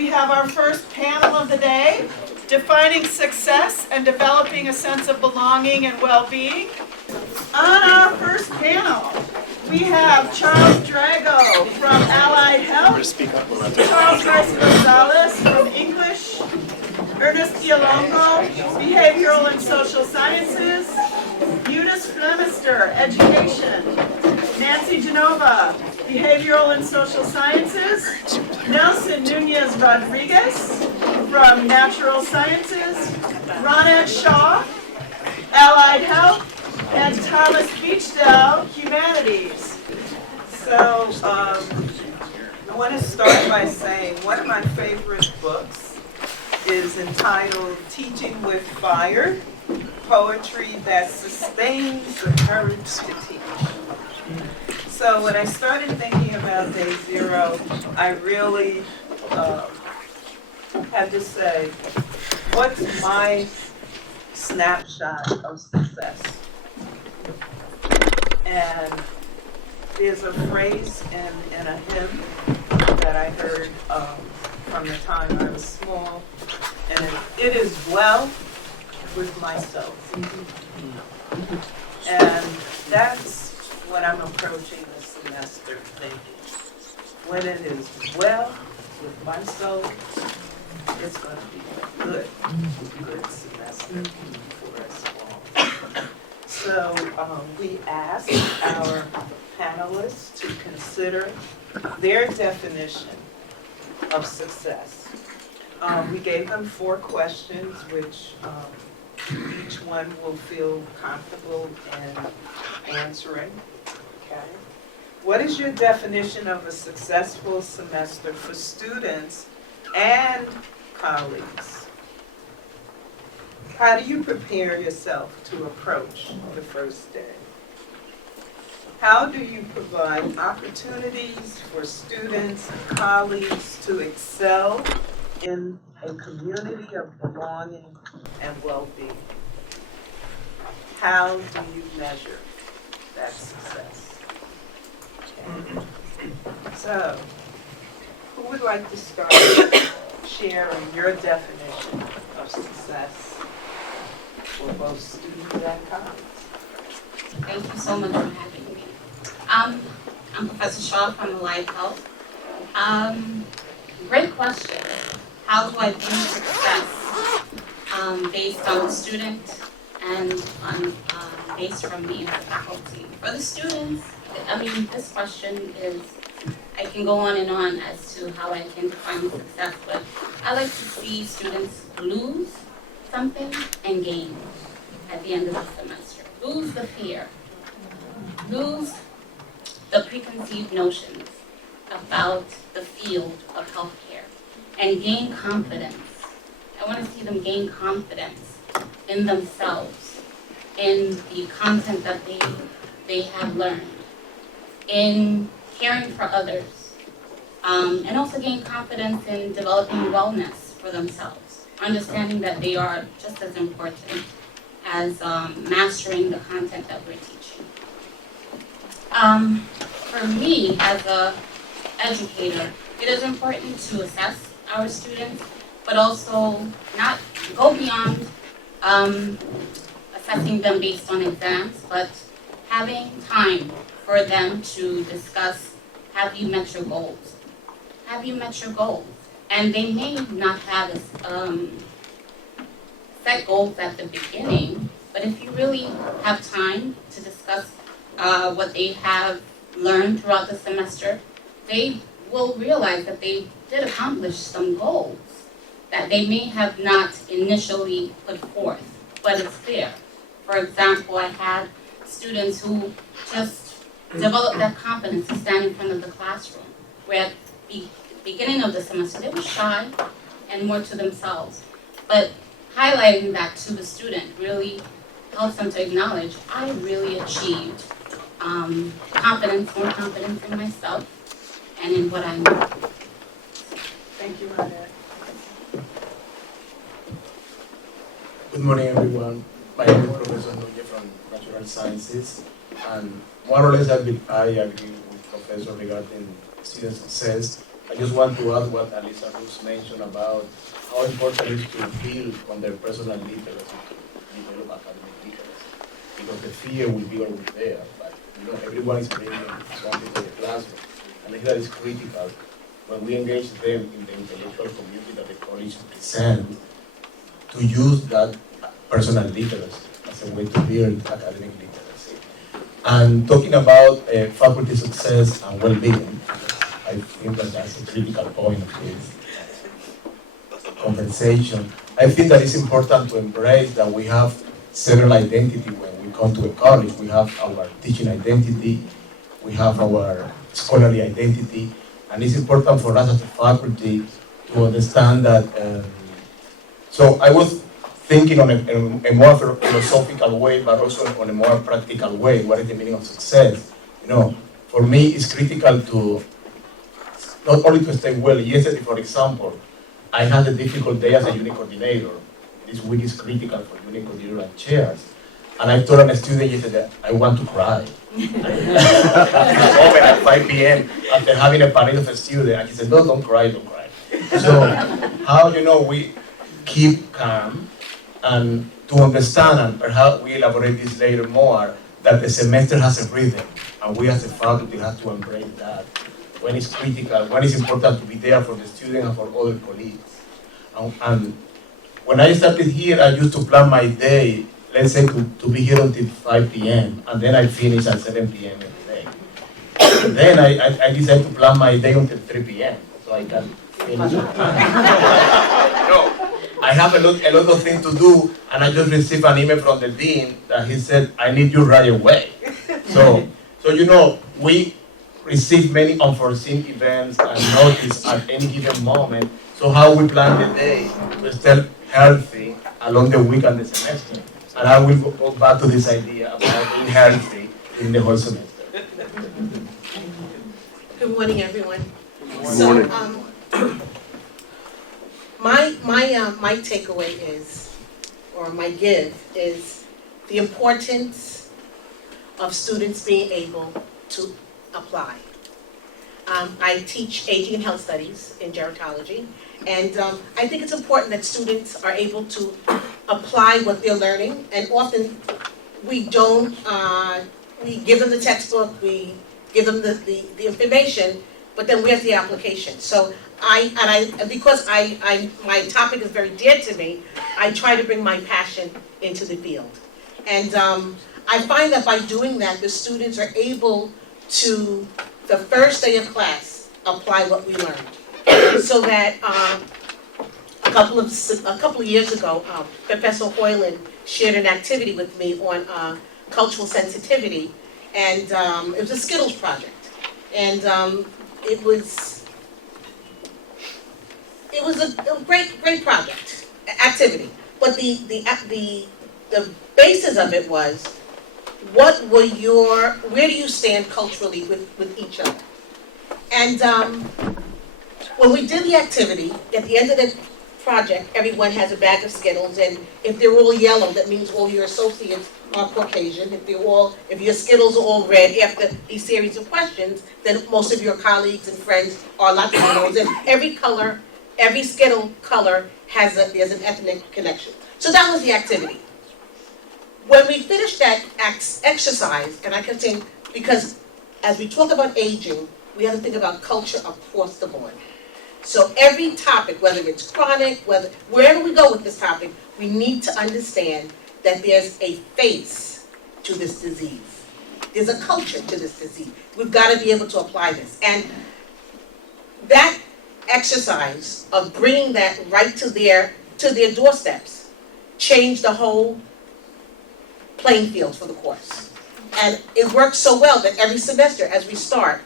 we have our first panel of the day, Defining Success and Developing a Sense of Belonging and Well-Being. On our first panel, we have Charles Drago from Allied Health, Charles Garcia-Gonzalez from English, Ernest Dialongo, Behavioral and Social Sciences, Eunice Flemister, Education, Nancy Genova, Behavioral and Social Sciences, Nelson Nunez Rodriguez from Natural Sciences, Ronette Shaw, Allied Health, and Thomas Beachdell, Humanities. So I want to start by saying one of my favorite books is entitled Teaching with Fire, Poetry That Sustains the Courage to Teach. So when I started thinking about Day Zero, I really had to say, what's my snapshot of success? And there's a phrase in a hymn that I heard from the time I was small, and it is well with my soul. And that's what I'm approaching this semester thinking. When it is well with my soul, it's going to be a good semester for us all. So we asked our panelists to consider their definition of success. We gave them 4 questions, which each one will feel comfortable in answering. Okay. What is your definition of a successful semester for students and colleagues? How do you prepare yourself to approach the first day? How do you provide opportunities for students and colleagues to excel in a community of belonging and well-being? How do you measure that success? Okay. So, who would like to start sharing your definition of success for both students and colleagues? Thank you so much for having me. I'm Professor Shaw from Allied Health. Great question. How do I view success based on the student and based from me as a faculty? For the students, this question is, I can go on and on as to how I can define success, but I like to see students lose something and gain at the end of the semester. Lose the fear. Lose the preconceived notions about the field of healthcare and gain confidence. I want to see them gain confidence in themselves, in the content that they have learned, in caring for others, and also gain confidence in developing wellness for themselves, understanding that they are just as important as mastering the content that we're teaching. For me, as an educator, it is important to assess our students, but also not go beyond assessing them based on exams, but having time for them to discuss, have you met your goals? Have you met your goals? And they may not have set goals at the beginning, but if you really have time to discuss what they have learned throughout the semester, they will realize that they did accomplish some goals that they may have not initially put forth, but it's there. For example, I had students who just developed that confidence to stand in front of the classroom, where at the beginning of the semester they were shy and more to themselves. But highlighting that to the student really helps them to acknowledge, I really achieved more confidence in myself and in what I know. Thank you, Ronette. Good morning, everyone. My name is Professor Noye from Natural Sciences, and more or less I agree with Professor regarding student success I just want to add what Alisa Ruz mentioned about how important it is to build on their personal literacy to develop academic literacy. Because the fear will be always there, but everyone is bringing something to the classroom. And I think that is critical when we engage them in the intellectual community that the college presents, to use that personal literacy as a way to build academic literacy. And talking about faculty success and well-being, I think that that's a critical point of this conversation. I think that it's important to embrace that we have several identities when we come to a college. We have our teaching identity, we have our scholarly identity, and it's important for us as a faculty to understand that. So I was thinking on a more philosophical way, but also on a more practical way. What is the meaning of success? For me, it's critical to not only to stay well. Yesterday, for example, I had a difficult day as a unit coordinator. This week is critical for unit coordinator and chairs. And I told a student yesterday, I want to cry. At 5 p.m. after having a parade of a student, and he said, no, don't cry, don't cry. So how we keep calm and to understand, and perhaps we elaborate this later more, that the semester has a rhythm, and we as a faculty have to embrace that. When it's critical, when it's important to be there for the student and for other colleagues. And when I started here, I used to plan my day, let's say to be here until 5 p.m. and then I finish at 7 p.m. every day. And then I decided to plan my day until 3 p.m. so I can finish on time. I have a lot of things to do, and I just received an email from the dean that he said, I need you right away. So we receive many unforeseen events and notice at any given moment. So how we plan the day to stay healthy along the week and the semester. And I will go back to this idea about being healthy in the whole semester. Good morning, everyone. Good morning. My takeaway is, or my give is, the importance of students being able to apply. I teach aging and health studies in gerontology, and I think it's important that students are able to apply what they're learning, and often we don't, we give them the textbook, we give them the information, but then where's the application? So because my topic is very dear to me, I try to bring my passion into the field. And I find that by doing that, the students are able to, the first day of class, apply what we learned. So that a couple of years ago, Professor Hoyland shared an activity with me on cultural sensitivity, and it was a Skittles project. And it was a great project, activity. But the basis of it was, where do you stand culturally with each other? And when we did the activity, at the end of the project, everyone has a bag of Skittles, and if they're all yellow, that means all your associates are Caucasian. If your Skittles are all red after these series of questions, then most of your colleagues and friends are Latinos, and every Skittle color there's an ethnic connection. So that was the activity. When we finished that exercise, and I kept saying, because as we talk about aging, we have to think about culture across the board. So every topic, whether it's chronic, wherever we go with this topic, we need to understand that there's a face to this disease. There's a culture to this disease. We've got to be able to apply this. And that exercise of bringing that right to their doorsteps changed the whole playing field for the course. And it works so well that every semester as we start,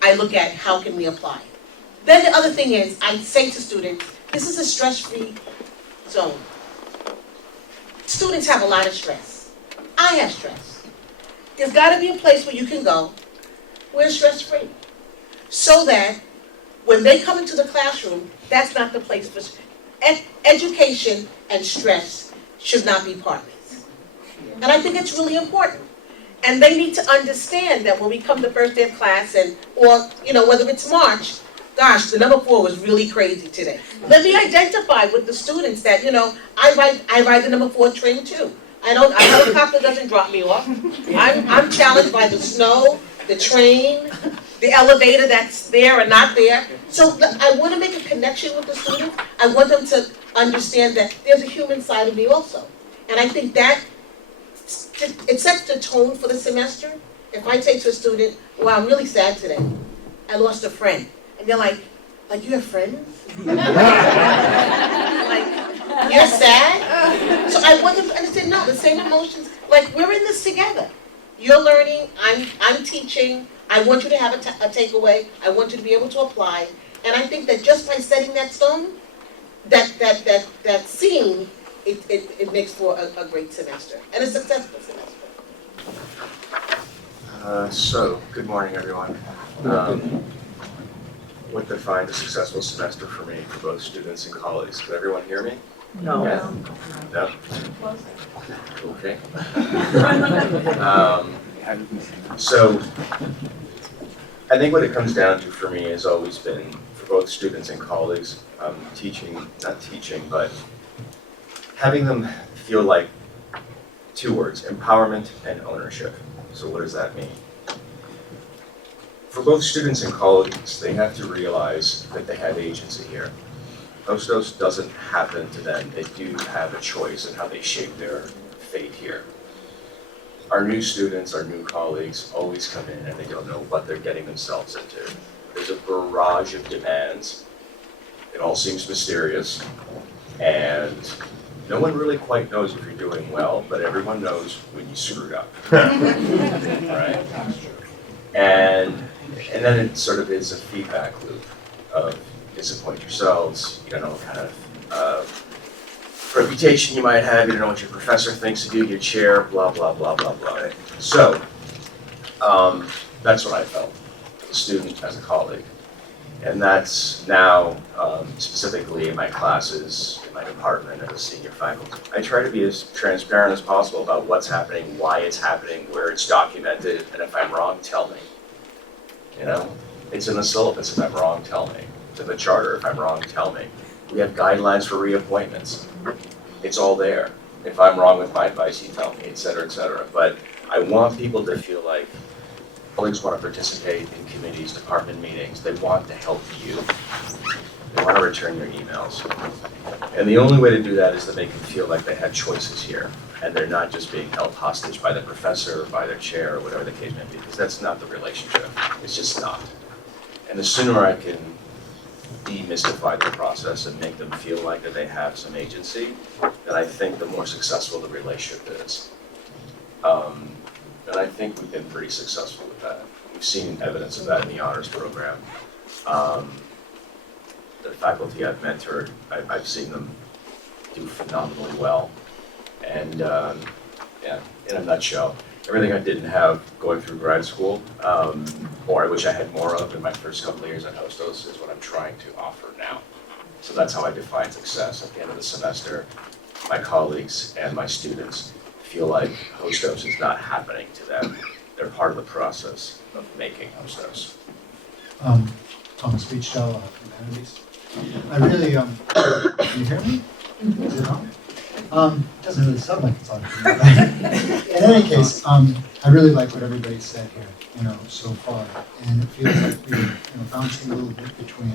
I look at how can we apply. Then the other thing is, I say to students, this is a stress-free zone. Students have a lot of stress. I have stress. There's got to be a place where you can go where it's stress-free. So that when they come into the classroom, that's not the place for education, and stress should not be partners. And I think it's really important. And they need to understand that when we come the first day of class, or whether it's March, gosh, the number 4 was really crazy today. Let me identify with the students that, I ride the number 4 train too. A helicopter doesn't drop me off. I'm challenged by the snow, the train, the elevator that's there or not there. So I want to make a connection with the students. I want them to understand that there's a human side of me also. And I think that it sets the tone for the semester. If I say to a student, well, I'm really sad today. I lost a friend. And they're like, you have friends? Like, you're sad? So I want them to understand, no, the same emotions, like we're in this together. You're learning, I'm teaching, I want you to have a takeaway, I want you to be able to apply. And I think that just by setting that stone, that scene, it makes for a great semester and a successful semester. Good morning, everyone. What defined a successful semester for me, for both students and colleagues? Can everyone hear me? No. Yeah. No? Okay. So, I think what it comes down to for me has always been, for both students and colleagues, not teaching, but having them feel like 2 words, empowerment and ownership. So what does that mean? For both students and colleagues, they have to realize that they have agency here. Hostos doesn't happen to them. They do have a choice in how they shape their fate here. Our new students, our new colleagues always come in and they don't know what they're getting themselves into. There's a barrage of demands. It all seems mysterious. And no one really quite knows if you're doing well, but everyone knows when you screwed up. Right? And then it sort of is a feedback loop of disappoint yourselves, you don't know what kind of reputation you might have, you don't know what your professor thinks of you, your chair, blah, blah, blah, blah, blah. So, that's what I felt, as a student, as a colleague. And that's now, specifically in my classes, in my department, as a senior faculty. I try to be as transparent as possible about what's happening, why it's happening, where it's documented, and if I'm wrong, tell me. It's in the syllabus. If I'm wrong, tell me. It's in the charter. If I'm wrong, tell me. We have guidelines for reappointments. It's all there. If I'm wrong with my advice, you tell me, et cetera, et cetera. But I want people to feel like colleagues want to participate in committees, department meetings. They want to help you. They want to return your emails. And the only way to do that is to make them feel like they have choices here. And they're not just being held hostage by the professor, or by their chair, or whatever the case may be, because that's not the relationship. It's just not. And the sooner I can demystify the process and make them feel like that they have some agency, then I think the more successful the relationship is. And I think we've been pretty successful with that. We've seen evidence of that in the honors program. The faculty I've mentored, I've seen them do phenomenally well. And in a nutshell, everything I didn't have going through grad school, or I wish I had more of in my first couple of years at Hostos, is what I'm trying to offer now. So that's how I define success. At the end of the semester, my colleagues and my students feel like Hostos is not happening to them. They're part of the process of making Hostos. Thomas Beachdell, Humanities. I really, can you hear me? Is it on? Doesn't really sound like it's on. In any case, I really like what everybody said here, so far. And it feels like we're bouncing a little bit between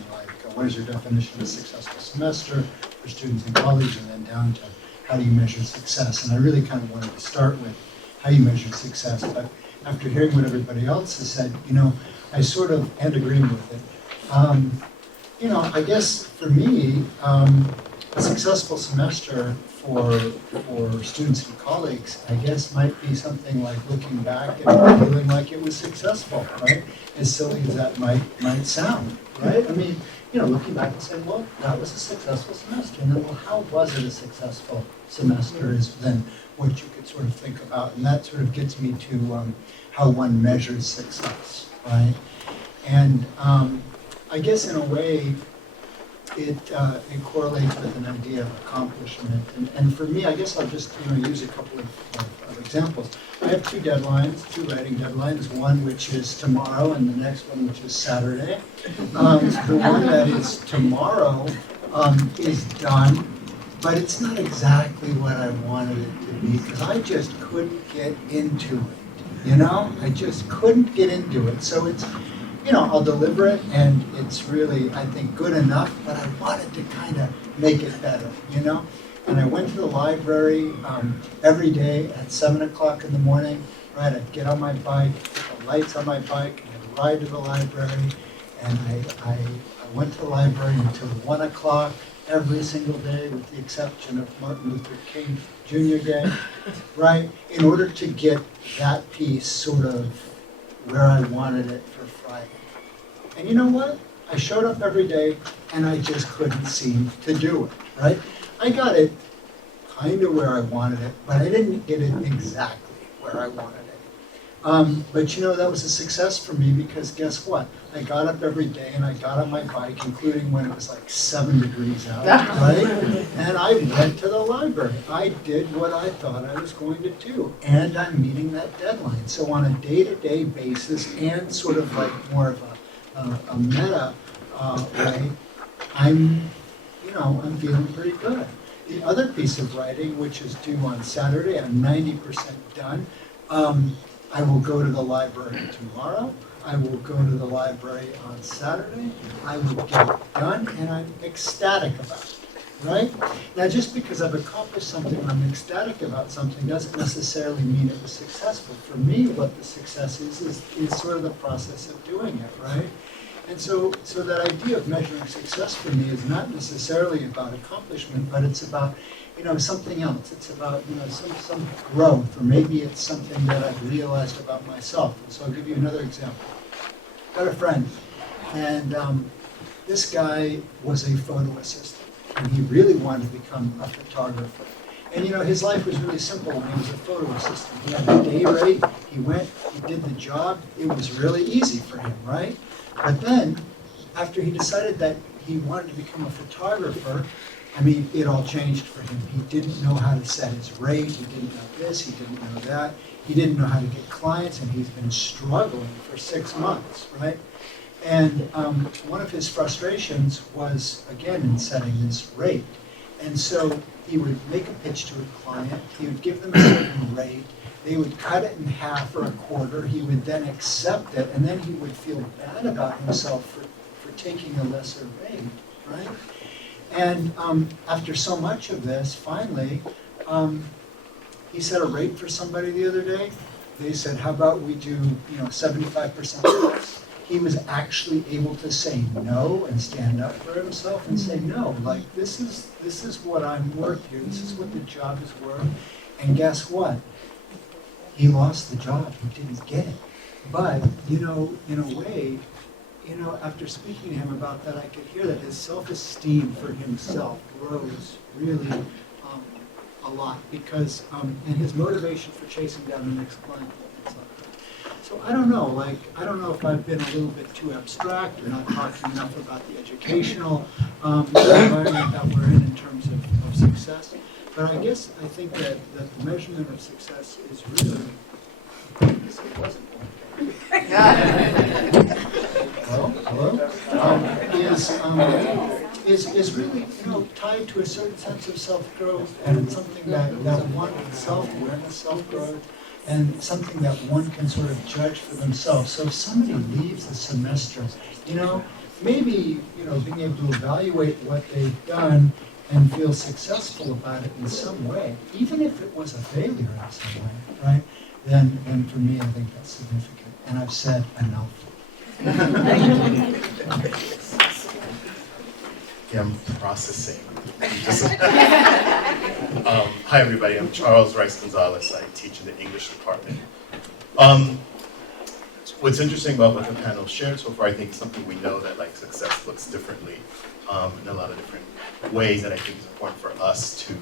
what is your definition of a successful semester for students and colleagues, and then down to how do you measure success. And I really kind of wanted to start with how you measure success, but after hearing what everybody else has said, I sort of end agreeing with it. I guess for me, a successful semester for students and colleagues, I guess might be something like looking back and feeling like it was successful, right? As silly as that might sound, right? I mean, looking back and saying, well, that was a successful semester. And then, well, how was it a successful semester is then what you could sort of think about. And that sort of gets me to how one measures success, right? And I guess in a way, it correlates with an idea of accomplishment. And for me, I guess I'll just, use a couple of examples. I have two writing deadlines, one which is tomorrow and the next one which is Saturday. The one that is tomorrow is done, but it's not exactly what I wanted it to be because I just couldn't get into it. I just couldn't get into it. So it's, I'll deliver it and it's really, I think, good enough, but I wanted to kind of make it better, And I went to the library every day at 7 o'clock in the morning, right? I'd get on my bike, put the lights on my bike, and I'd ride to the library. And I went to the library until 1 o'clock every single day, with the exception of Martin Luther King Jr. Day, right? In order to get that piece sort of where I wanted it for Friday. And you know what? I showed up every day and I just couldn't seem to do it, right? I got it kind of where I wanted it, but I didn't get it exactly where I wanted it. But that was a success for me because guess what? I got up every day and I got on my bike, including when it was like 7 degrees out, right? And I went to the library. I did what I thought I was going to do, and I'm meeting that deadline. So on a day-to-day basis and sort of like more of a meta way, I'm feeling pretty good. The other piece of writing, which is due on Saturday, I'm 90% done. I will go to the library tomorrow. I will go to the library on Saturday. I will get it done, and I'm ecstatic about it, right? Now, just because I've accomplished something, I'm ecstatic about something, doesn't necessarily mean it was successful. For me, what the success is sort of the process of doing it, right? And so that idea of measuring success for me is not necessarily about accomplishment, but it's about, something else. It's about, some growth, or maybe it's something that I've realized about myself. And so I'll give you another example. Got a friend, and this guy was a photo assistant, and he really wanted to become a photographer. And his life was really simple when he was a photo assistant. He had a day rate, he went, he did the job, it was really easy for him, right? But then, after he decided that he wanted to become a photographer, it all changed for him. He didn't know how to set his rate, he didn't know this, he didn't know that, he didn't know how to get clients, and he's been struggling for 6 months, right? And one of his frustrations was, again, in setting this rate. And so he would make a pitch to a client, he would give them a certain rate, they would cut it in half or a quarter, he would then accept it, and then he would feel bad about himself for taking a lesser rate, right? And after so much of this, finally, he set a rate for somebody the other day. They said, how about we do 75% less? He was actually able to say no and stand up for himself and say, no, like this is what I'm worth here, this is what the job is worth. And guess what? He lost the job, he didn't get it. But, in a way, after speaking to him about that, I could hear that his self-esteem for himself rose really a lot because, and his motivation for chasing down the next client. So I don't know, I don't know if I've been a little bit too abstract or not talking enough about the educational environment that we're in terms of success. But I think that the measurement of success is really, it wasn't one. Is really tied to a certain sense of self-growth, and it's something that one self-awareness, self-growth, and something that one can sort of judge for themselves. So if somebody leaves the semester, maybe being able to evaluate what they've done and feel successful about it in some way, even if it was a failure in some way, right? Then for me, I think that's significant. And I've said enough. Yeah, I'm processing. Hi, everybody. I'm Charles Rice Gonzalez. I teach in the English department. What's interesting about what the panel shared so far, I think, is something we know that success looks differently in a lot of different ways, and I think it's important for us to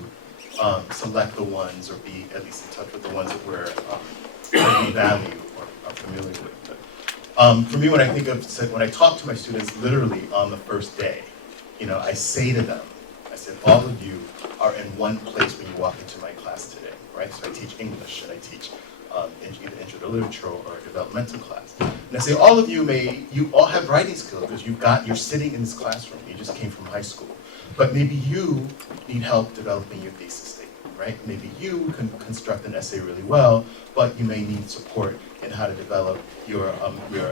select the ones or be at least in touch with the ones that we value or are familiar with. But, for me, when I talk to my students literally on the first day, I say to them, I said, all of you are in one place when you walk into my class today, right? So I teach English and I teach either intro to literature or a developmental class. And I say, all of you you all have writing skills because you're sitting in this classroom, you just came from high school. But maybe you need help developing your thesis statement, right? Maybe you can construct an essay really well, but you may need support in how to develop your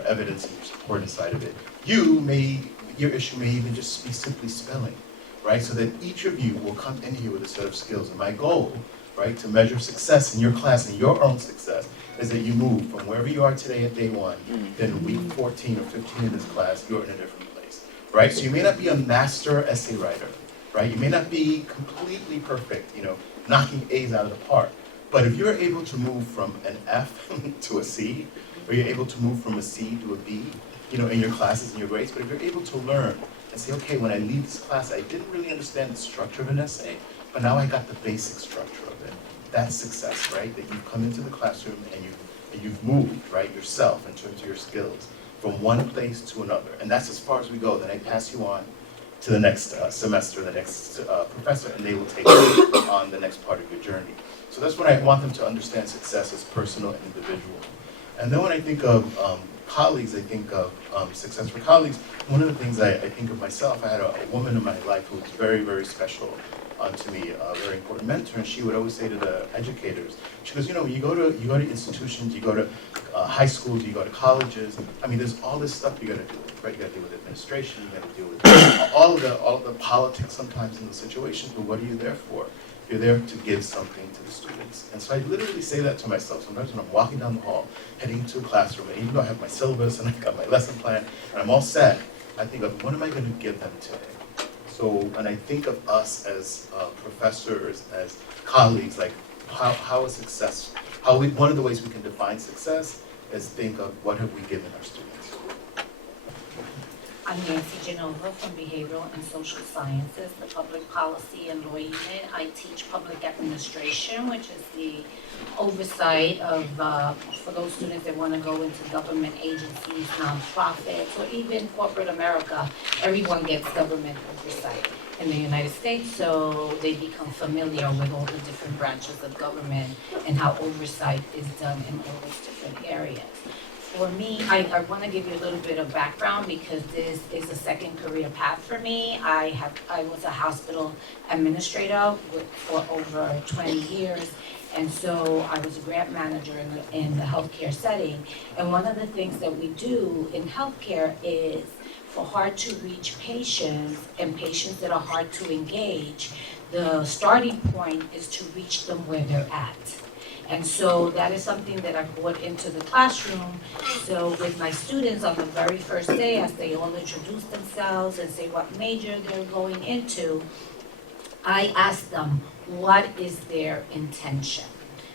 evidence and your support inside of it. Your issue may even just be simply spelling, right? So that each of you will come in here with a set of skills. And my goal, right, to measure success in your class and your own success is that you move from wherever you are today at day 1, then in week 14 or 15 in this class, you're in a different place, right? So you may not be a master essay writer, right? You may not be completely perfect, knocking A's out of the park. But if you're able to move from an F to a C, or you're able to move from a C to a B, in your classes and your grades, but if you're able to learn and say, okay, when I leave this class, I didn't really understand the structure of an essay, but now I got the basic structure of it. That's success, right? That you've come into the classroom and you've moved, right, yourself in terms of your skills from one place to another. And that's as far as we go. Then I pass you on to the next semester, the next professor, and they will take you on the next part of your journey. So that's when I want them to understand success as personal and individual. And then when I think of colleagues, I think of success for colleagues. One of the things I think of myself, I had a woman in my life who was very, very special to me, a very important mentor, and she would always say to the educators, she goes, when you go to institutions, you go to high schools, you go to colleges, there's all this stuff you got to deal with, right? You got to deal with administration, you got to deal with all of the politics sometimes in the situations, but what are you there for? You're there to give something to the students. And so I literally say that to myself sometimes when I'm walking down the hall, heading to a classroom, and even though I have my syllabus and I've got my lesson plan, and I'm all set, I think of what am I going to give them today? So, and I think of us as professors, as colleagues, like how is success, one of the ways we can define success is think of what have we given our students. I'm Nancy Genova from Behavioral and Social Sciences, the Public Policy and Law Unit. I teach public administration, which is the oversight of, for those students that want to go into government agencies, nonprofits, or even corporate America. Everyone gets government oversight in the United States, so they become familiar with all the different branches of government and how oversight is done in all those different areas. For me, I want to give you a little bit of background because this is a second career path for me. I was a hospital administrator for over 20 years, and so I was a grant manager in the healthcare setting. And one of the things that we do in healthcare is for hard-to-reach patients and patients that are hard to engage, the starting point is to reach them where they're at. And so that is something that I brought into the classroom. So with my students on the very first day, as they all introduce themselves and say what major they're going into, I ask them, what is their intention?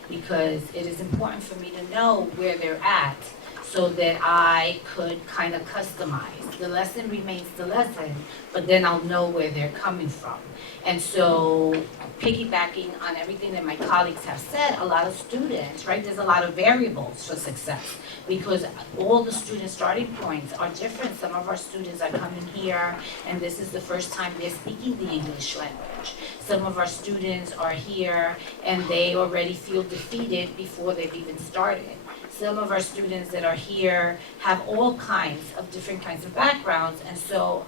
Because it is important for me to know where they're at so that I could kind of customize. The lesson remains the lesson, but then I'll know where they're coming from. And so, piggybacking on everything that my colleagues have said, a lot of students, right, there's a lot of variables for success because all the student starting points are different. Some of our students are coming here and this is the first time they're speaking the English language. Some of our students are here and they already feel defeated before they've even started. Some of our students that are here have all kinds of different kinds of backgrounds, and so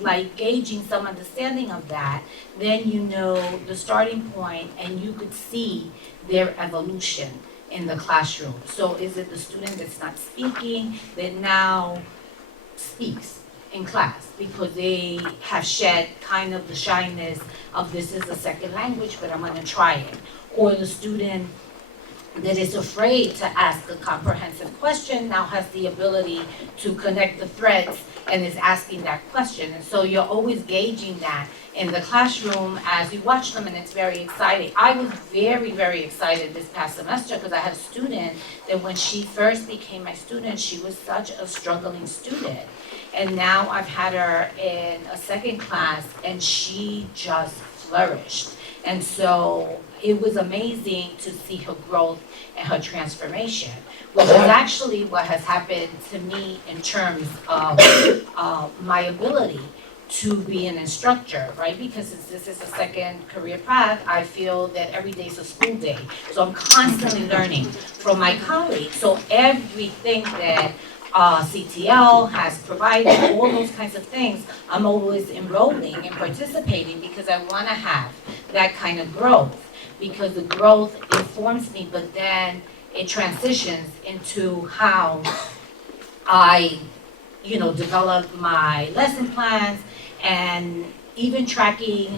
like gauging some understanding of that, then you know the starting point and you could see their evolution in the classroom. So is it the student that's not speaking that now speaks in class because they have shed kind of the shyness of this is a second language, but I'm gonna try it. Or the student that is afraid to ask a comprehensive question now has the ability to connect the threads and is asking that question. And so you're always gauging that in the classroom as you watch them, and it's very exciting. I was very, very excited this past semester because I had a student that when she first became my student, she was such a struggling student. And now I've had her in a second class and she just flourished. And so it was amazing to see her growth and her transformation, which is actually what has happened to me in terms of my ability. to be an instructor, right? Because since this is a second career path, I feel that every day is a school day. So I'm constantly learning from my colleagues. So everything that CTL has provided, all those kinds of things, I'm always enrolling and participating because I want to have that kind of growth. Because the growth informs me, but then it transitions into how I, develop my lesson plans, and even tracking,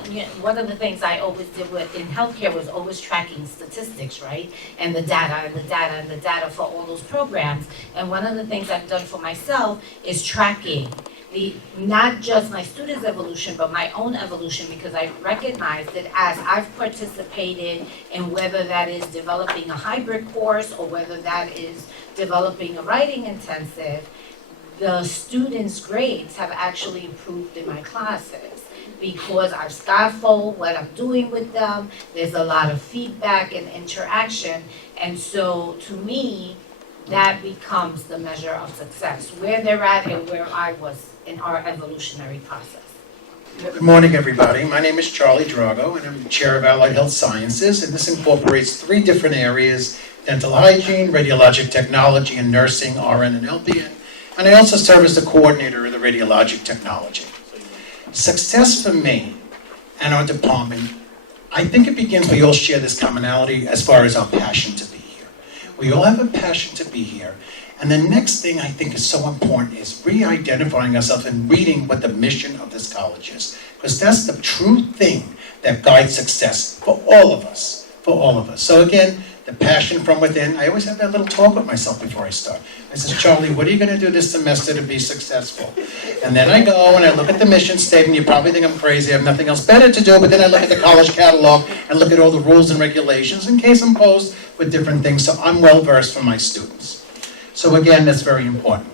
one of the things I always did in healthcare was always tracking statistics, right? And the data for all those programs. And one of the things I've done for myself is tracking not just my students' evolution, but my own evolution, because I recognize that as I've participated in whether that is developing a hybrid course or whether that is developing a writing intensive, the students' grades have actually improved in my classes because I've scaffolded what I'm doing with them. There's a lot of feedback and interaction. And so to me, that becomes the measure of success, where they're at and where I was in our evolutionary process. Good morning, everybody. My name is Charlie Drago, and I'm the Chair of Allied Health Sciences, and this incorporates 3 different areas: dental hygiene, radiologic technology, and nursing, RN and LPN. And I also serve as the coordinator of the radiologic technology. Success for me and our department, I think it begins, we all share this commonality as far as our passion to be here. We all have a passion to be here. And the next thing I think is so important is re-identifying ourselves and reading what the mission of this college is. Because that's the true thing that guides success for all of us. So again, the passion from within. I always have that little talk with myself before I start. I says, Charlie, what are you going to do this semester to be successful? And then I go and I look at the mission statement. You probably think I'm crazy. I have nothing else better to do. But then I look at the college catalog and look at all the rules and regulations in case I'm posed with different things. So I'm well versed for my students. So again, that's very important.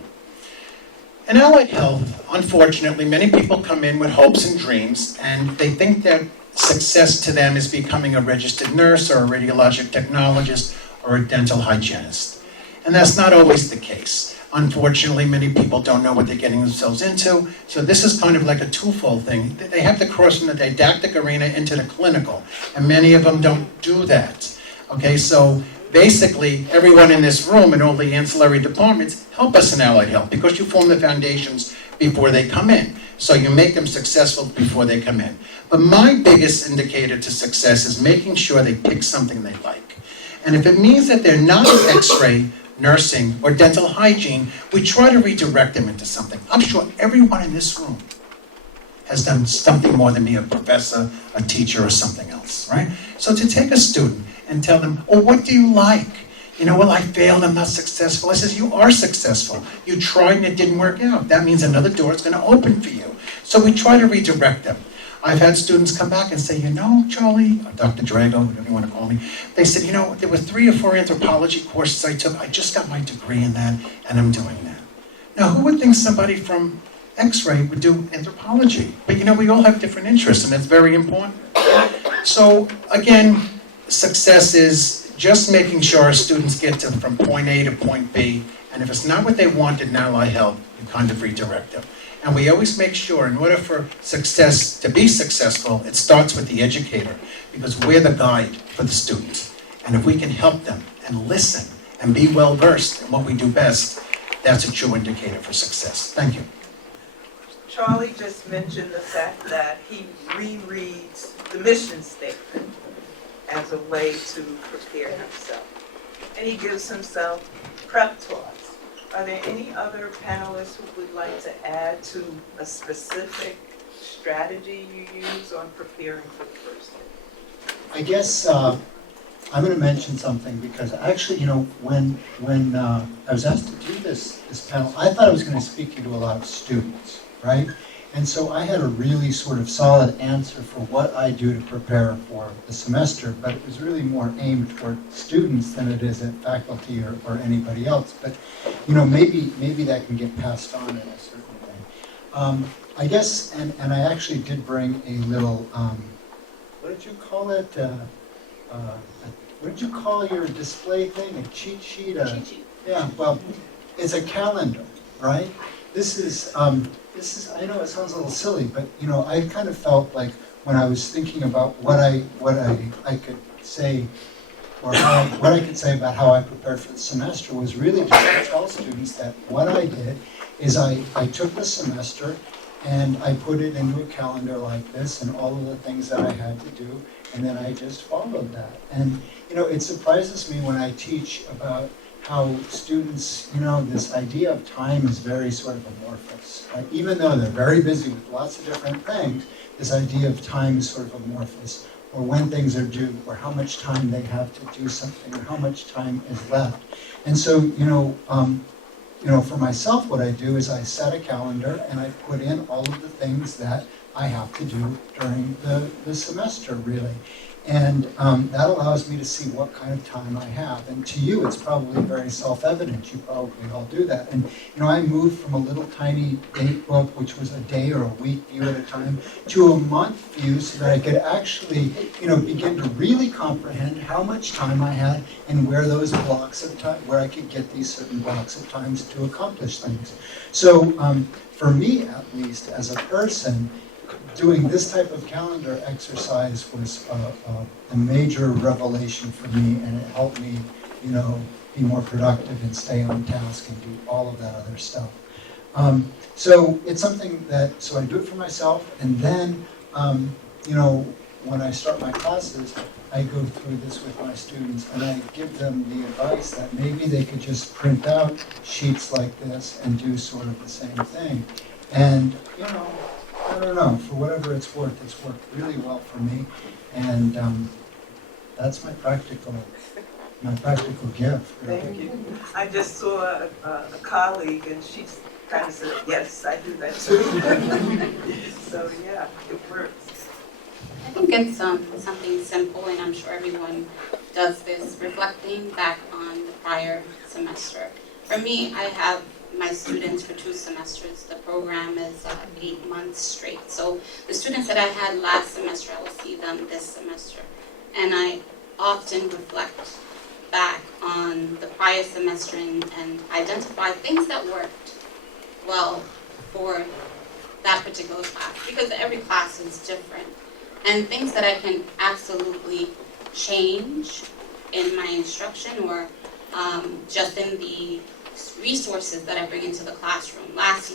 In Allied Health, unfortunately, many people come in with hopes and dreams, and they think that success to them is becoming a registered nurse or a radiologic technologist or a dental hygienist. And that's not always the case. Unfortunately, many people don't know what they're getting themselves into, so this is kind of like a twofold thing. They have to cross from the didactic arena into the clinical, and many of them don't do that. Okay, so basically, everyone in this room and all the ancillary departments help us in Allied Health because you form the foundations before they come in. So you make them successful before they come in. But my biggest indicator to success is making sure they pick something they like. And if it means that they're not in X-ray, nursing, or dental hygiene, we try to redirect them into something. I'm sure everyone in this room has done something more than being a professor, a teacher, or something else, right? So to take a student and tell them, oh, what do you like? Well, I failed, I'm not successful. I says, you are successful. You tried and it didn't work out. That means another door is going to open for you. So we try to redirect them. I've had students come back and say, Charlie, or Dr. Drago, whatever you want to call me, they said, there were 3 or 4 anthropology courses I took. I just got my degree in that, and I'm doing that. Now, who would think somebody from X-ray would do anthropology? But we all have different interests, and that's very important. So, again, success is just making sure our students get from point A to point B, and if it's not what they want in Allied Health, you kind of redirect them. And we always make sure, in order for success to be successful, it starts with the educator, because we're the guide for the students. And if we can help them and listen and be well versed in what we do best, that's a true indicator for success. Thank you. Charlie just mentioned the fact that he rereads the mission statement as a way to prepare himself. And he gives himself prep talks. Are there any other panelists who would like to add to a specific strategy you use on preparing for the first day? I guess I'm going to mention something because actually, when I was asked to do this panel, I thought I was going to speak to a lot of students, right? And so I had a really sort of solid answer for what I do to prepare for the semester, but it was really more aimed toward students than it is at faculty or anybody else. But, maybe that can get passed on in a certain way. I guess, and I actually did bring a little, what did you call it? What did you call your display thing? A cheat sheet? Cheat sheet. Yeah, well, it's a calendar, right? This is this is, I know it sounds a little silly, but you know, I kind of felt like when I was thinking about what I could say, or what I could say about how I prepared for the semester was really just to tell students that what I did is I took the semester and I put it into a calendar like this and all of the things that I had to do, and then I just followed that. And you know, it surprises me when I teach about how students, you know, this idea of time is very sort of amorphous, right? Even though they're very busy with lots of different things, this idea of time is sort of amorphous, or when things are due, or how much time they have to do something, or how much time is left. And so, you know, for myself, what I do is I set a calendar and I put in all of the things that I have to do during the semester, really. And that allows me to see what kind of time I have. And to you, it's probably very self-evident. You probably all do that. And you know, I moved from a little tiny date book, which was a day or a week view at a time, to a month view, so that I could actually, you know, begin to really comprehend how much time I had and where those blocks of time, where I could get these certain blocks of times to accomplish things. So for me, at least, as a person, doing this type of calendar exercise was a major revelation for me, and it helped me, you know, be more productive and stay on task and do all of that other stuff. So it's something that, so I do it for myself, and then, you know, when I start my classes, I go through this with my students, and I give them the advice that maybe they could just print out sheets like this and do sort of the same thing. And, you know, I don't know, for whatever it's worked really well for me, and that's my practical gift. Really. Thank you. I just saw a colleague and she kind of said, yes, I do that too. So yeah, it works. I think it's something simple, and I'm sure everyone does this, reflecting back on the prior semester. For me, I have my students for 2 semesters. The program is 8 months straight. So the students that I had last semester, I will see them this semester. And I often reflect back on the prior semester and identify things that worked well for that particular class, because every class is different. And things that I can absolutely change in my instruction, or just in the resources that I bring into the classroom. Last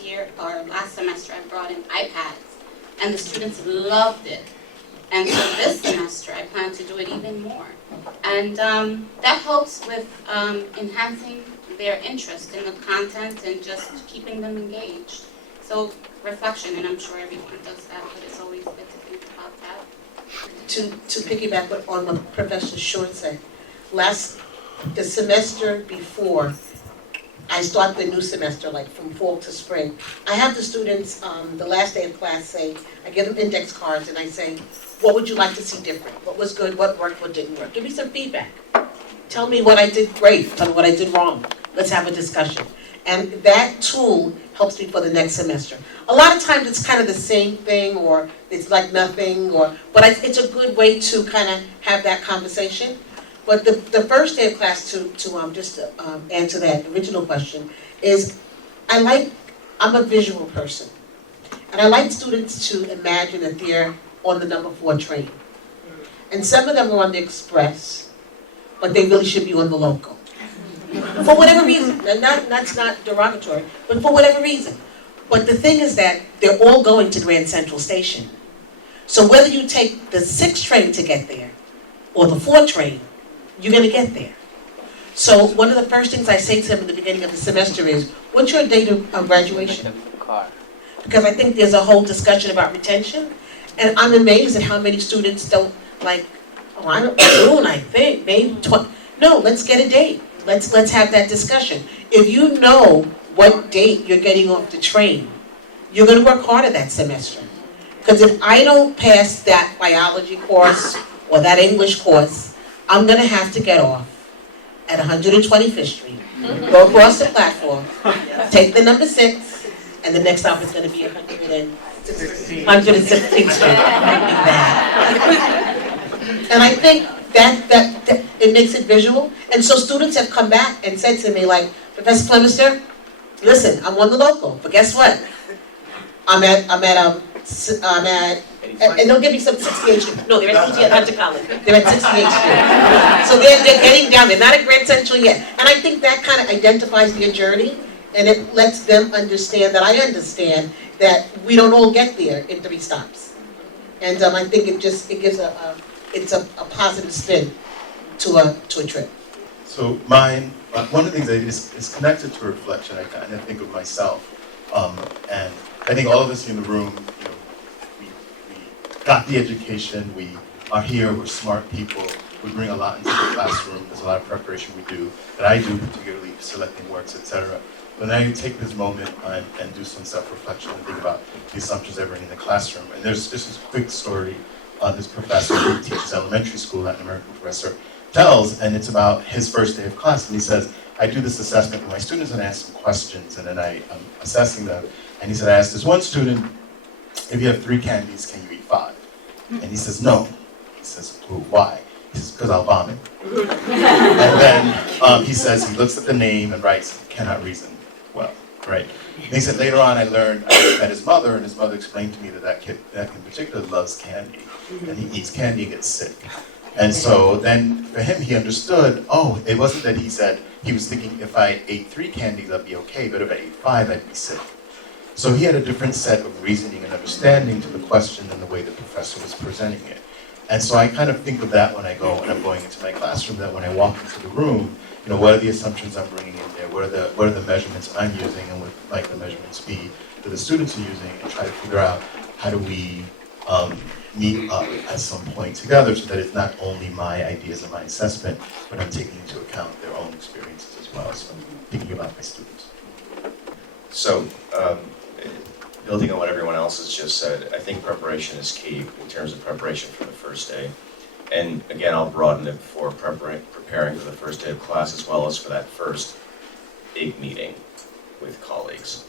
semester I brought in iPads, and the students loved it. And so this semester I plan to do it even more. And that helps with enhancing their interest in the content and just keeping them engaged. So reflection, and I'm sure everyone does that, but it's always good to think about that. To piggyback on what Professor Short said, the semester before I start the new semester, like from fall to spring, I have the students, the last day of class say, I give them index cards and I say, what would you like to see different? What was good, what worked, what didn't work? Give me some feedback. Tell me what I did great, tell me what I did wrong. Let's have a discussion. And that tool helps me for the next semester. A lot of times it's kind of the same thing, or it's like nothing, but it's a good way to kind of have that conversation. But the first day of class, to answer that original question, is I'm a visual person. And I like students to imagine that they're on the number 4 train. And some of them are on the express, but they really should be on the local. For whatever reason, and that's not derogatory, but for whatever reason. But the thing is that they're all going to Grand Central Station. So whether you take the 6 train to get there, or the 4 train, you're gonna get there. So one of the first things I say to them at the beginning of the semester is, what's your date of graduation? Because I think there's a whole discussion about retention, and I'm amazed at how many students don't I don't, June, I think, maybe no, let's get a date. Let's have that discussion. If you know what date you're getting off the train, you're gonna work harder that semester. Because if I don't pass that biology course or that English course, I'm gonna have to get off at 125th Street, go across the platform, take the number 6, and the next stop is gonna be 116th Street. And I think that it makes it visual. And so students have come back and said to me, like, Professor Clemister, listen, I'm on the local, but guess what? I'm at and don't give me some 68th Street. No, they're at Hunter College. They're at 68th Street. So they're getting down. They're not at Grand Central yet. And I think that kind of identifies their journey, and it lets them understand that I understand that we don't all get there in 3 stops. And I think it gives it's a positive spin to a trip. So mine, one of the things that is connected to reflection, I kind of think of myself, and I think all of us in the room, you know, we got the education, we are here, we're smart people, we bring a lot into the classroom, there's a lot of preparation we do, that I do, particularly selecting works, etc. But then I take this moment and do some self-reflection and think about the assumptions I bring in the classroom. And there's this quick story this professor who teaches elementary school, Latin American professor, tells, and it's about his first day of class, and he says, I do this assessment with my students and I ask some questions, and then I'm assessing them. And he said, I asked this one student, if you have 3 candies, can you eat 5? And he says, no. He says, "Ooh, why?" He says, because I'll vomit. And then he says, he looks at the name and writes, cannot reason well, right? And he said, later on I met his mother, and his mother explained to me that kid in particular loves candy, and he eats candy and gets sick. And so then for him, he understood, oh, it wasn't that he said, he was thinking if I ate 3 candies, I'd be okay, but if I ate 5, I'd be sick. So he had a different set of reasoning and understanding to the question than the way the professor was presenting it. And so I kind of think of that when I'm going into my classroom, that when I walk into the room, you know, what are the assumptions I'm bringing in there? What are the measurements I'm using, and what might the measurements be that the students are using, and try to figure out how do we meet up at some point together so that it's not only my ideas and my assessment, but I'm taking into account their own experiences as well. So I'm thinking about my students. So, building on what everyone else has just said, I think preparation is key in terms of preparation for the first day. And again, I'll broaden it for preparing for the first day of class as well as for that first big meeting with colleagues.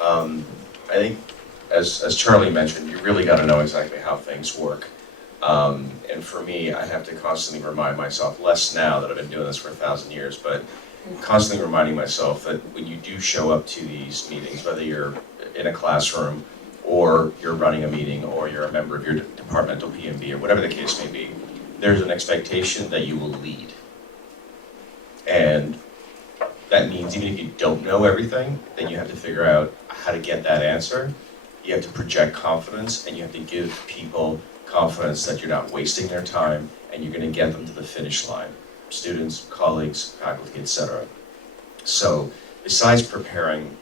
I think, as Charlie mentioned, you really got to know exactly how things work. And for me, I have to constantly remind myself, less now that I've been doing this for 1,000 years, but constantly reminding myself that when you do show up to these meetings, whether you're in a classroom or you're running a meeting or you're a member of your departmental PMB or whatever the case may be, there's an expectation that you will lead. And that means even if you don't know everything, then you have to figure out how to get that answer. You have to project confidence, and you have to give people confidence that you're not wasting their time and you're going to get them to the finish line. Students, colleagues, faculty, etc. So besides preparing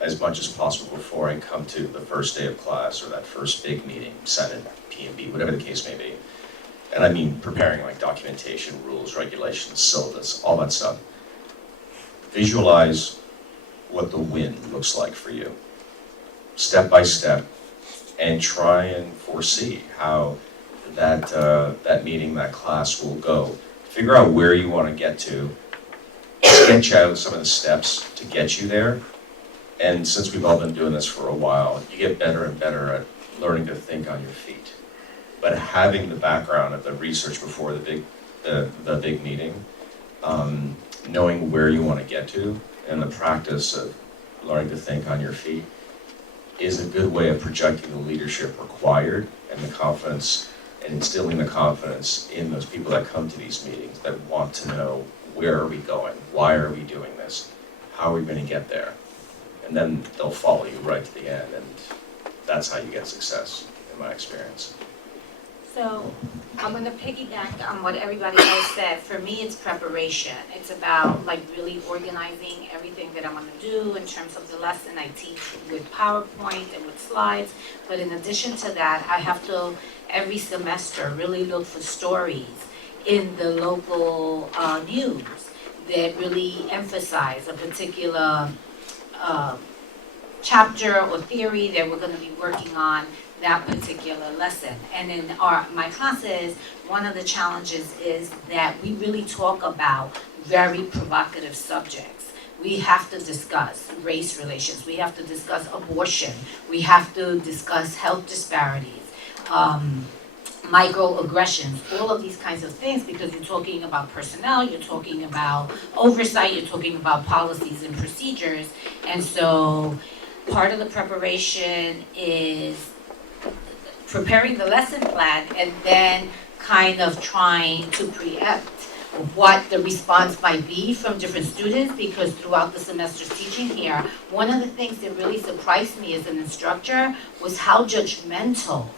as much as possible before I come to the first day of class or that first big meeting, Senate, PMB, whatever the case may be, and I mean preparing like documentation, rules, regulations, syllabus, all that stuff, visualize what the win looks like for you, step by step, and try and foresee how that meeting, that class will go. Figure out where you want to get to, sketch out some of the steps to get you there, and since we've all been doing this for a while, you get better and better at learning to think on your feet. But having the background of the research before the big meeting, knowing where you want to get to, and the practice of learning to think on your feet is a good way of projecting the leadership required and the confidence and instilling the confidence in those people that come to these meetings that want to know where are we going, why are we doing this, how are we going to get there, and then they'll follow you right to the end, and that's how you get success in my experience. So I'm going to piggyback on what everybody else said. For me, it's preparation. It's about like really organizing everything that I'm going to do in terms of the lesson. I teach with PowerPoint and with slides. But in addition to that, I have to, every semester, really look for stories in the local news that really emphasize a particular chapter or theory that we're going to be working on that particular lesson. And in my classes, one of the challenges is that we really talk about very provocative subjects. We have to discuss race relations, we have to discuss abortion, we have to discuss health disparities, microaggressions, all of these kinds of things, because you're talking about personnel, you're talking about oversight, you're talking about policies and procedures. And so part of the preparation is preparing the lesson plan and then kind of trying to preempt what the response might be from different students, because throughout the semester's teaching here, one of the things that really surprised me as an instructor was how judgmental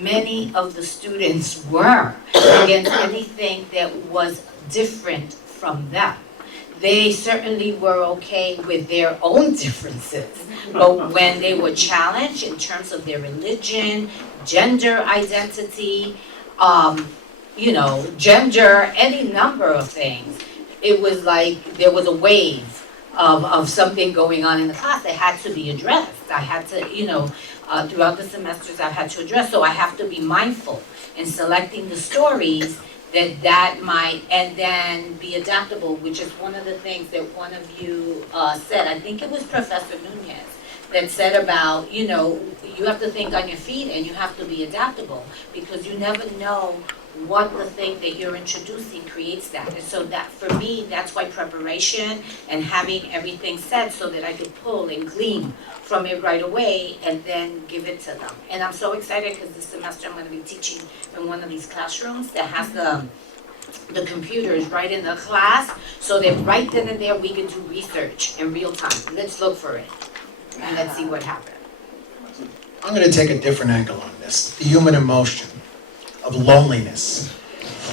many of the students were against anything that was different from them. They certainly were okay with their own differences, but when they were challenged in terms of their religion, gender identity, gender, any number of things, it was like there was a wave of something going on in the class that had to be addressed. I had to, throughout the semesters I've had to address, so I have to be mindful in selecting the stories that might, and then be adaptable, which is one of the things that one of you said. I think it was Professor Nunez that said about, you have to think on your feet and you have to be adaptable, because you never know what the thing that you're introducing creates that. And so that, for me, that's why preparation and having everything set so that I could pull and glean from it right away and then give it to them. And I'm so excited because this semester I'm going to be teaching in one of these classrooms that has the computers right in the class, so that right then and there we can do research in real time. Let's look for it and let's see what happens. I'm going to take a different angle on this. The human emotion of loneliness.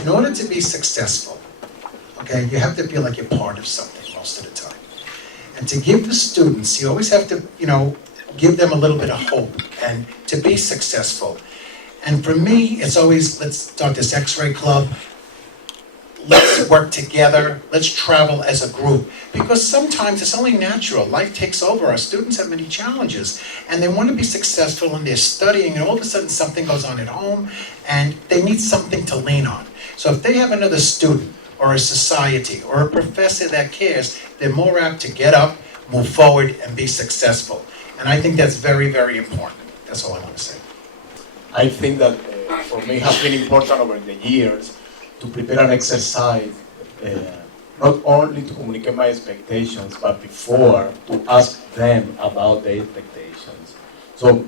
In order to be successful, okay, you have to feel like you're part of something most of the time. And to give the students, you always have to, give them a little bit of hope and to be successful. And for me, it's always, let's start this X-ray club. Let's work together. Let's travel as a group. Because sometimes it's only natural. Life takes over. Our students have many challenges. And they want to be successful and they're studying, and all of a sudden something goes on at home and they need something to lean on. So if they have another student or a society or a professor that cares, they're more apt to get up, move forward, and be successful. And I think that's very, very important. That's all I want to say. I think that for me it has been important over the years to prepare an exercise, not only to communicate my expectations, but before to ask them about their expectations. So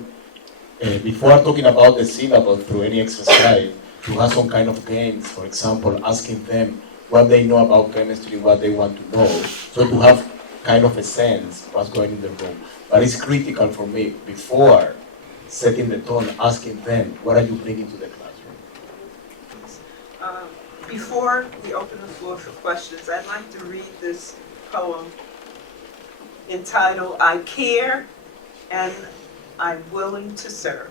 before talking about the syllabus through any exercise, to have some kind of games, for example, asking them what they know about chemistry, what they want to know, so to have kind of a sense what's going in the room. But it's critical for me, before setting the tone, asking them, what are you bringing to the classroom? Before we open the floor for questions, I'd like to read this poem entitled, I Care and I'm Willing to Serve.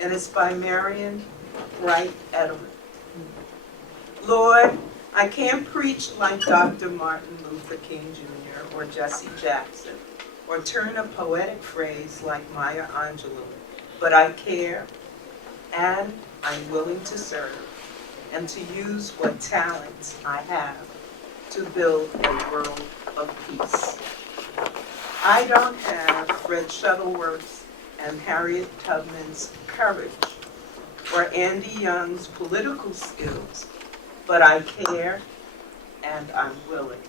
And it's by Marion Wright Edelman. Lord, I can't preach like Dr. Martin Luther King Jr. or Jesse Jackson, or turn a poetic phrase like Maya Angelou, but I care and I'm willing to serve, and to use what talents I have to build a world of peace. I don't have Fred Shuttleworth's and Harriet Tubman's courage or Andy Young's political skills, but I care and I'm willing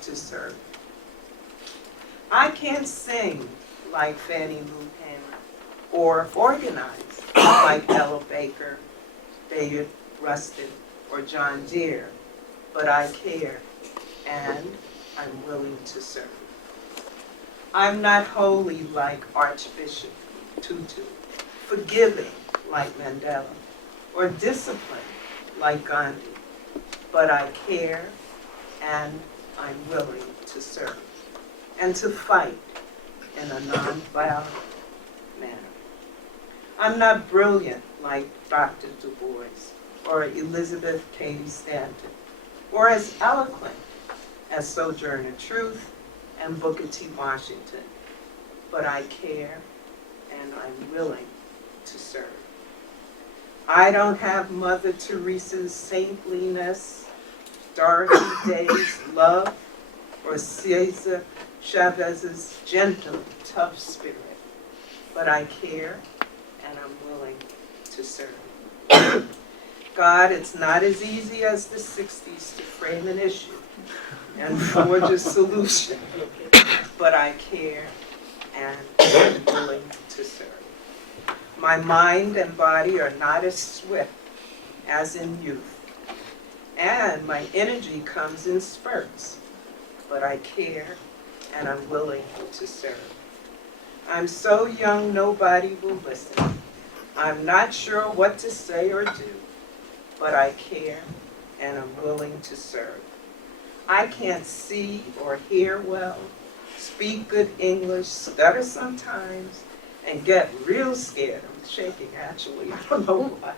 to serve. I can't sing like Fannie Lou Hamer or organize like Ella Baker, David Rustin, or John Deere, but I care and I'm willing to serve. I'm not holy like Archbishop Tutu, forgiving like Mandela, or disciplined like Gandhi, but I care and I'm willing to serve, and to fight in a nonviolent manner. I'm not brilliant like Dr. Du Bois or Elizabeth Cady Stanton, or as eloquent as Sojourner Truth and Booker T. Washington, but I care and I'm willing to serve. I don't have Mother Teresa's saintliness, Dorothy Day's love, or Cesar Chavez's gentle, tough spirit, but I care and I'm willing to serve. God, it's not as easy as the 60s to frame an issue and forge a solution, but I care and I'm willing to serve. My mind and body are not as swift as in youth, and my energy comes in spurts, but I care and I'm willing to serve. I'm so young nobody will listen. I'm not sure what to say or do, but I care and I'm willing to serve. I can't see or hear well, speak good English, stutter sometimes, and get real scared. I'm shaking actually, I don't know why.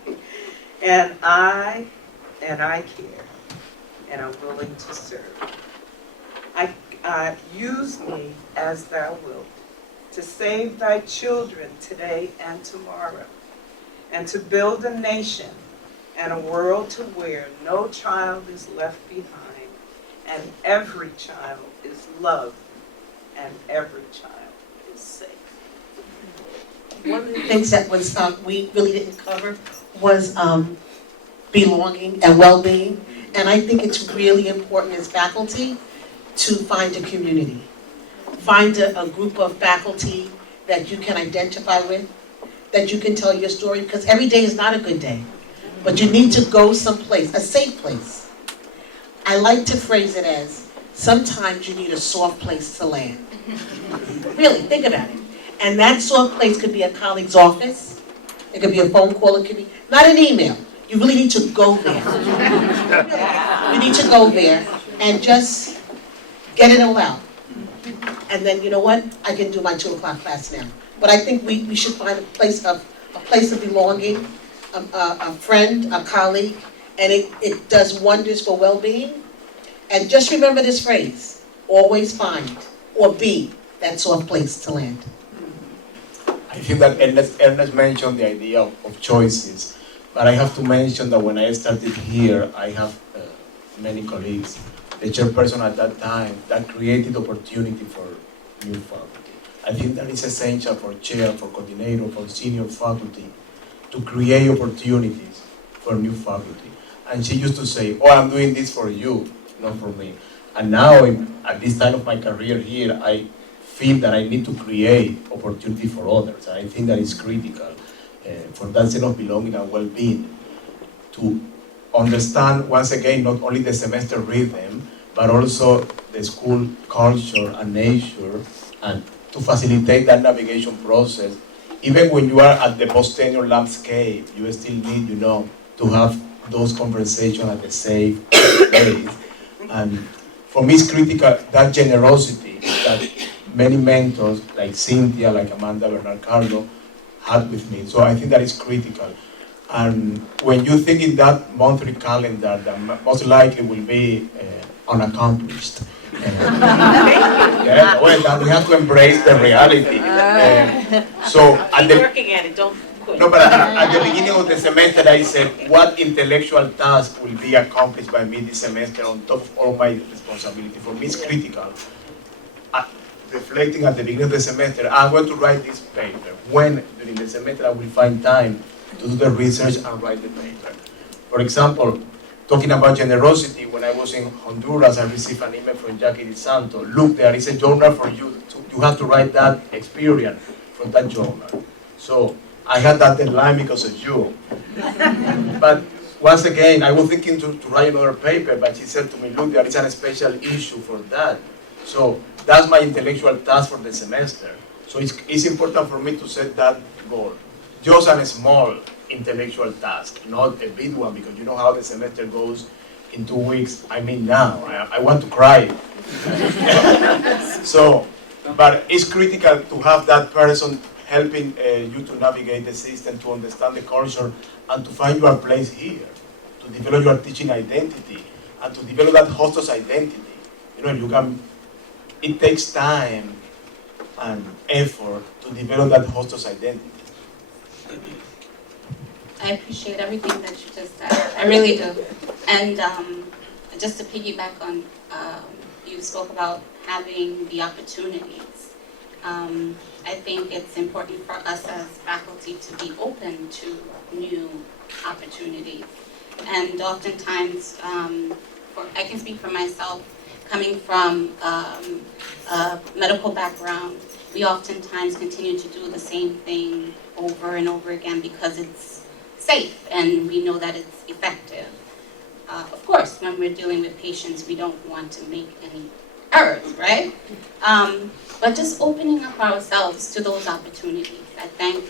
And I care, and I'm willing to serve. Use me as thou wilt, to save thy children today and tomorrow, and to build a nation and a world to where no child is left behind, and every child is loved, and every child is safe. One of the things that was, we really didn't cover was belonging and well-being. And I think it's really important as faculty to find a community. Find a group of faculty that you can identify with, that you can tell your story, because every day is not a good day. But you need to go someplace, a safe place. I like to phrase it as, sometimes you need a soft place to land. Really, think about it. And that soft place could be a colleague's office, it could be a phone call, it could be, not an email. You really need to go there. You need to go there and just get it all out. And then, you know what, I can do my 2 o'clock class now. But I think we should find a place of belonging, a friend, a colleague, and it does wonders for well-being. And just remember this phrase, always find or be that soft place to land. I think that Ernest mentioned the idea of choices, but I have to mention that when I started here, I have many colleagues. The chairperson at that time, that created opportunity for new faculty. I think that is essential for chair, for coordinator, for senior faculty, to create opportunities for new faculty. And she used to say, oh, I'm doing this for you, not for me. And now, at this time of my career here, I feel that I need to create opportunity for others. And I think that is critical for that sense of belonging and well-being, to understand, once again, not only the semester rhythm, but also the school culture and nature, and to facilitate that navigation process. Even when you are at the post-tenure landscape, you still need, to have those conversations at the safe place. And for me, it's critical, that generosity that many mentors, like Cynthia, like Amanda Bernard-Carlo, had with me. So I think that is critical. And when you think in that monthly calendar, that most likely will be unaccomplished. Yeah, well, we have to embrace the reality. So Keep working at it, don't quit. no, but at the beginning of the semester, I said, what intellectual task will be accomplished by me this semester on top of all my responsibility? For me, it's critical. Reflecting at the beginning of the semester, I'm going to write this paper. When during the semester I will find time to do the research and write the paper. For example, talking about generosity, when I was in Honduras, I received an email from Jackie Di Santo. Look, there is a journal for you. You have to write that experience from that journal. So I had that deadline because of you. But once again, I was thinking to write another paper, but she said to me, look, there is a special issue for that. So that's my intellectual task for the semester. So it's important for me to set that goal. Just a small intellectual task, not a big one, because you know how the semester goes in 2 weeks. I mean now, I want to cry. So, but it's critical to have that person helping you to navigate the system, to understand the culture, and to find your place here, to develop your teaching identity, and to develop that hostess identity. It takes time and effort to develop that hostess identity. I appreciate everything that you just said. I really do. And just to piggyback on, you spoke about having the opportunities. I think it's important for us as faculty to be open to new opportunities. And oftentimes, I can speak for myself, coming from a medical background, we oftentimes continue to do the same thing over and over again because it's safe and we know that it's effective. Of course, when we're dealing with patients, we don't want to make any errors, right? But just opening up ourselves to those opportunities. I think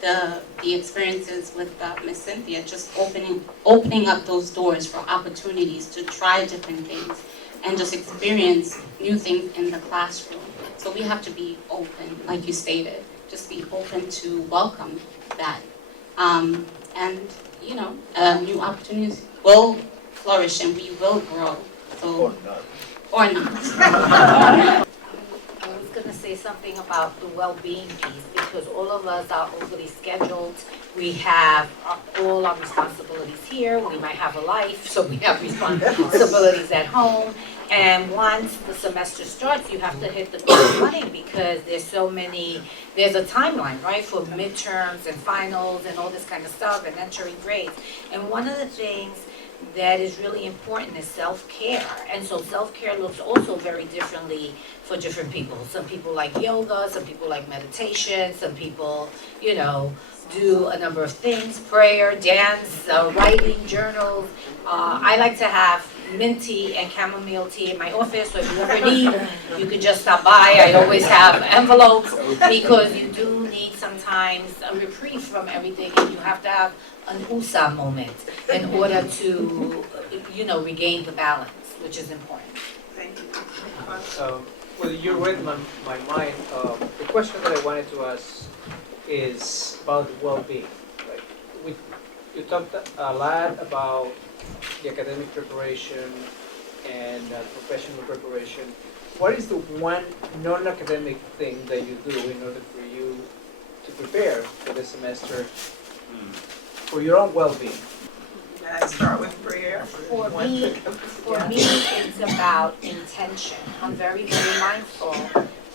the experiences with Miss Cynthia, just opening up those doors for opportunities to try different things and just experience new things in the classroom. So we have to be open, like you stated, just be open to welcome that. And, you know, new opportunities will flourish and we will grow. So, or not. I was gonna say something about the well-being piece, because all of us are overly scheduled. We have all our responsibilities here, we might have a life, so we have responsibilities at home. And once the semester starts, you have to hit the ground running because there's a timeline, right, for midterms and finals and all this kind of stuff and entering grades. And one of the things that is really important is self-care. And so self-care looks also very differently for different people. Some people like yoga, some people like meditation, some people, you know, do a number of things, prayer, dance, writing, journals. I like to have mint tea and chamomile tea in my office, so if you ever need, you could just stop by. I always have envelopes because you do need sometimes a reprieve from everything, and you have to have an USA moment in order to, you know, regain the balance, which is important. Thank you. Well, you read my mind. The question that I wanted to ask is about well-being. Right? You talked a lot about the academic preparation and professional preparation. What is the one non-academic thing that you do in order for you to prepare for the semester for your own well-being? I start with prayer. For me, it's about intention. I'm very, very mindful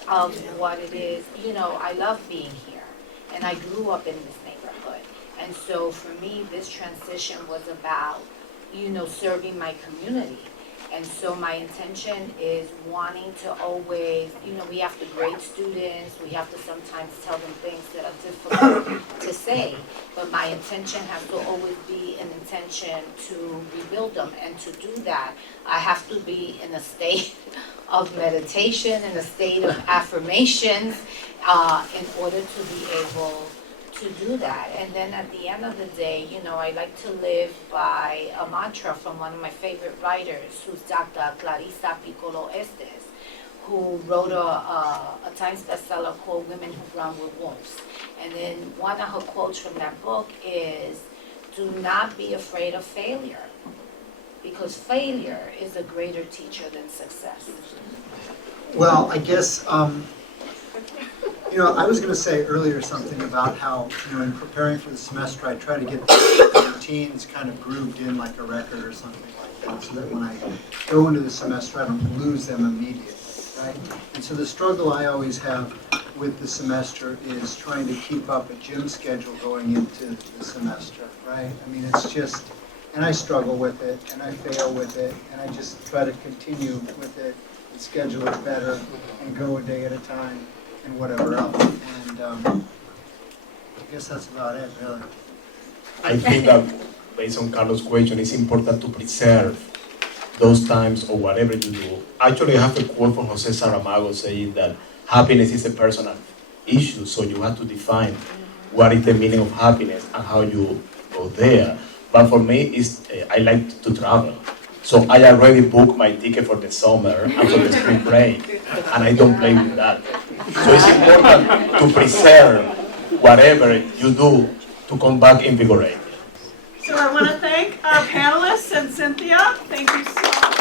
of what it is. You know, I love being here, and I grew up in this neighborhood. And so for me, this transition was about, you know, serving my community. And so my intention is wanting to always, you know, we have to grade students, we have to sometimes tell them things that are difficult to say, but my intention has to always be an intention to rebuild them. And to do that, I have to be in a state of meditation, in a state of affirmations, in order to be able to do that. And then at the end of the day, you know, I like to live by a mantra from one of my favorite writers, who's Dr. Clarissa Piccolo Estes, who wrote a Times bestseller called Women Who Run with Wolves. And then one of her quotes from that book is, do not be afraid of failure, because failure is a greater teacher than success. Well, I guess, you know, I was going to say earlier something about how, you know, in preparing for the semester, I try to get the routines kind of grooved in like a record or something like that, so that when I go into the semester, I don't lose them immediately, right? And so the struggle I always have with the semester is trying to keep up a gym schedule going into the semester, right? I mean, it's just, and I struggle with it, and I fail with it, and I just try to continue with it and schedule it better and go a day at a time and whatever else. And I guess that's about it, really. I think that based on Carlos' question, it's important to preserve those times or whatever you do. Actually, I have a quote from Jose Saramago saying that happiness is a personal issue, so you have to define what is the meaning of happiness and how you go there. But for me, I like to travel. So I already booked my ticket for the summer and for the spring break, and I don't play with that. So it's important to preserve whatever you do to come back invigorated. So I want to thank our panelists and Cynthia. Thank you so much.